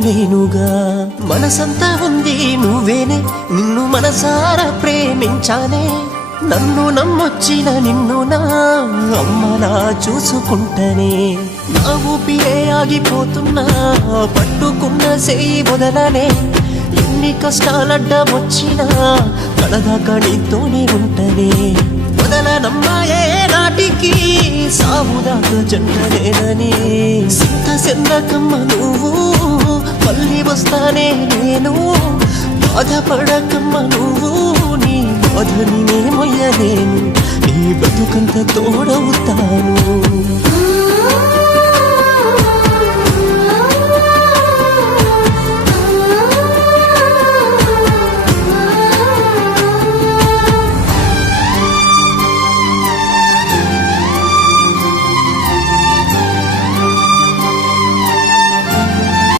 మోయలేనుగా మనసంతా ఉంది నువ్వేనే నిన్ను మనసారా ప్రేమించానే నన్ను నమ్మొచ్చిన నిన్ను నా అమ్మలా చూసుకుంటనే నా ఊపిరే ఆగిపోతున్నా పట్టుకున్న సేయి వదలనే ఎన్ని కష్టాలడ్డమొచ్చినా కడదాకా నీతోనే ఉంటనే వదలనమ్మాయే నాటికి సావుదాకా జంటనేనని సింత సెందకమ్మ నువ్వు మళ్ళీ వస్తానే నేను బాధపడకమ్మ నువ్వు నీ బాధని నే మొయ్యలేను నీ బతుకంత తోడవుతాను